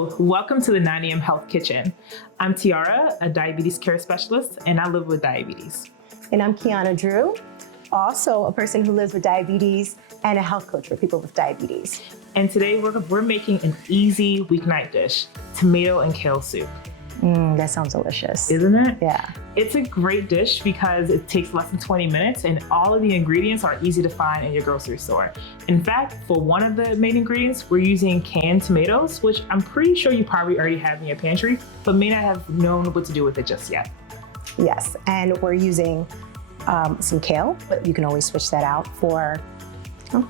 Hello, welcome to the 9amHealth Kitchen. I'm Tiara, a diabetes care specialist, and I live with diabetes. And I'm Qiana Drew, also a person who lives with diabetes and a health coach for people with diabetes. And today we're making an easy weeknight dish, tomato and kale soup. That sounds delicious. Isn't it? Yeah. It's a great dish because it takes less than 20 minutes and all of the ingredients are easy to find in your grocery store. In fact, for one of the main ingredients, we're using canned tomatoes, which I'm pretty sure you probably already have in your pantry, but may not have known what to do with it just yet. Yes, and we're using some kale, but you can always switch that out for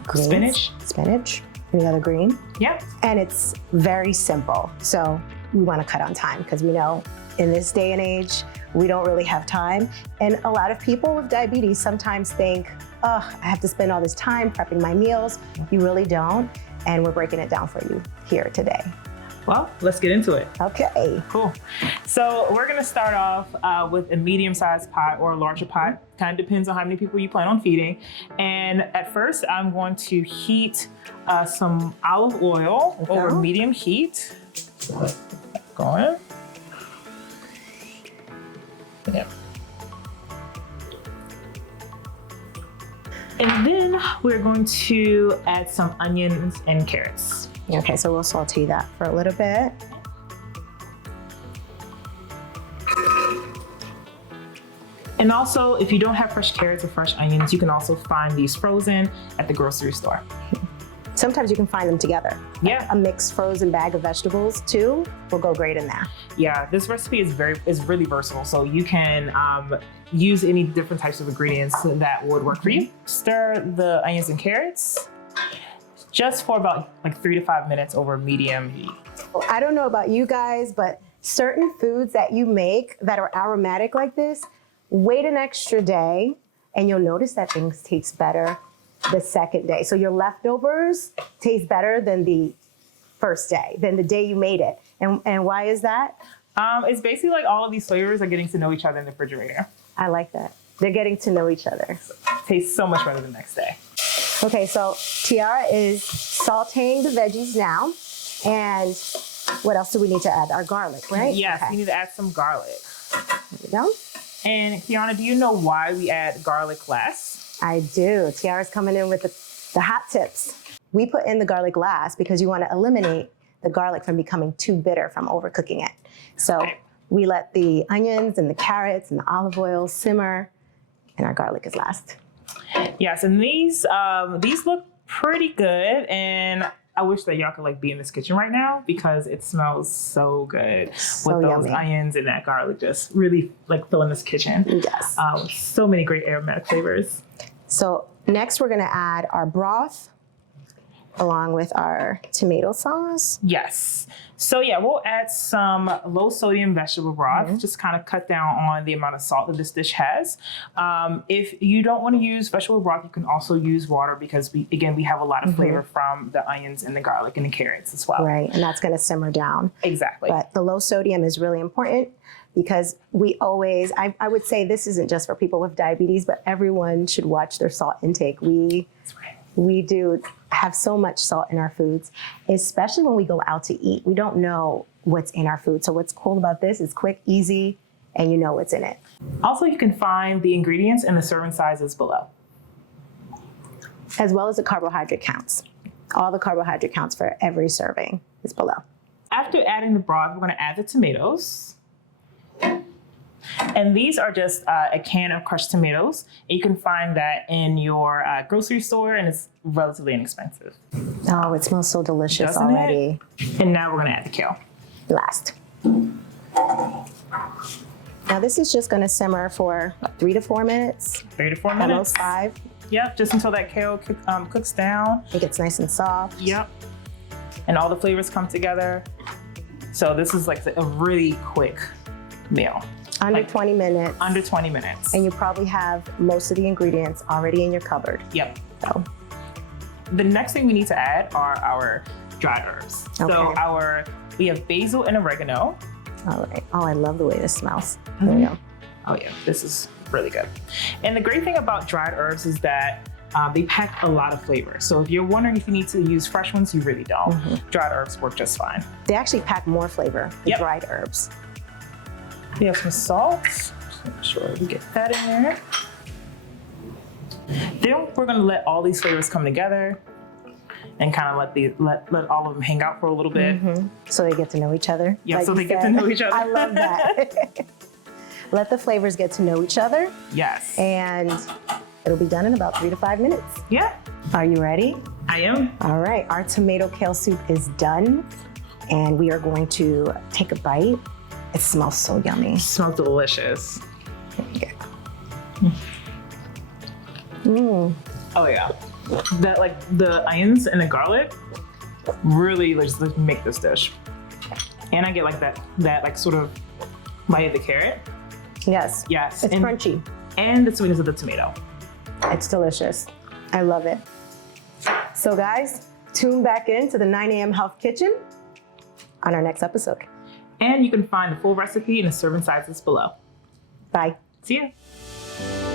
greens. Spinach, any other green. Yeah. And it's very simple. So we want to cut on time because we know in this day and age, we don't really have time. And a lot of people with diabetes sometimes think, oh, I have to spend all this time prepping my meals. You really don't. And we're breaking it down for you here today. Well, let's get into it. Okay. Cool. So we're gonna start off with a medium-sized pot or a larger pot. Kind of depends on how many people you plan on feeding. And at first, I'm going to heat some olive oil over medium heat. Going. Yeah. And then we're going to add some onions and carrots. Okay, so we'll saute that for a little bit. And also, if you don't have fresh carrots or fresh onions, you can also find these frozen at the grocery store. Sometimes you can find them together. Yeah. A mixed frozen bag of vegetables too will go great in there. Yeah, this recipe is really versatile. So you can use any different types of ingredients that would work for you. Stir the onions and carrots just for about like 3 to 5 minutes over medium heat. I don't know about you guys, but certain foods that you make that are aromatic like this, wait an extra day and you'll notice that things taste better the second day. So your leftovers taste better than the first day, than the day you made it. And why is that? It's basically like all of these flavors are getting to know each other in the refrigerator. I like that. They're getting to know each other. Tastes so much better the next day. Okay, so Tiara is sauteing the veggies now. And what else do we need to add? Our garlic, right? Yes, okay. We need to add some garlic. There we go. And Qiana, do you know why we add garlic last? I do. Tiara's coming in with the hot tips. We put in the garlic last because you want to eliminate the garlic from becoming too bitter from overcooking it. So we let the onions and the carrots and the olive oil simmer, and our garlic is last. Yes, and these look pretty good, and I wish that y'all could like be in this kitchen right now because it smells so good So with those yummy. onions and that garlic just really like filling this kitchen. Yes. So many great aromatic flavors. So next we're going to add our broth along with our tomato sauce. Yes. So yeah, we'll add some low sodium vegetable broth, just kind of cut down on the amount of salt that this dish has. If you don't want to use vegetable broth, you can also use water because we have a lot of flavor from the onions and the garlic and the carrots as well. Right, and that's going to simmer down. Exactly. But the low sodium is really important because we always, I would say this isn't just for people with diabetes, but everyone should watch their salt intake. That's right. We do have so much salt in our foods, especially when we go out to eat. We don't know what's in our food. So what's cool about this is quick, easy, and you know what's in it. Also, you can find the ingredients and the serving sizes below. As well as the carbohydrate counts. All the carbohydrate counts for every serving is below. After adding the broth, we're going to add the tomatoes. And these are just a can of crushed tomatoes. You can find that in your grocery store, and it's relatively inexpensive. Oh, it smells so delicious Doesn't already. it? And now we're gonna add the kale. Last. Now this is just gonna simmer for 3 to 4 minutes. 3 to 4 At minutes. most 5. Yep, just until that kale cooks down. It gets nice and soft. Yep. And all the flavors come together. So this is like a really quick meal. Under 20 minutes. Under 20 minutes. And you probably have most of the ingredients already in your cupboard. Yep. So the next thing we need to add are our dried herbs. Okay. So we have basil and oregano. all right. Oh, I love the way this smells. There we go. Oh yeah, this is really good. And the great thing about dried herbs is that they pack a lot of flavor. So if you're wondering if you need to use fresh ones, you really don't. Dried herbs work just fine. They actually pack more flavor, the dried herbs. We have some salt. Just make sure we get that in there. Then we're gonna let all these flavors come together and kind of let all of them hang out for a little bit. So they get to know each other. Yeah, like so they you get to said. know each other. I love that. Let the flavors get to know each other, Yes. and it'll be done in about 3 to 5 minutes. Yeah, Are you ready? I am. All right, our tomato kale soup is done, and we are going to take a bite. It smells so yummy. It smells delicious. Oh yeah. That like the onions and the garlic really just make this dish. And I get like that like sort of bite of the carrot. Yes. Yes. It's crunchy. And the sweetness of the tomato. It's delicious. I love it. So guys, tune back in to the 9 a.m. Health Kitchen on our next episode. And you can find the full recipe in the serving sizes below. Bye. See ya.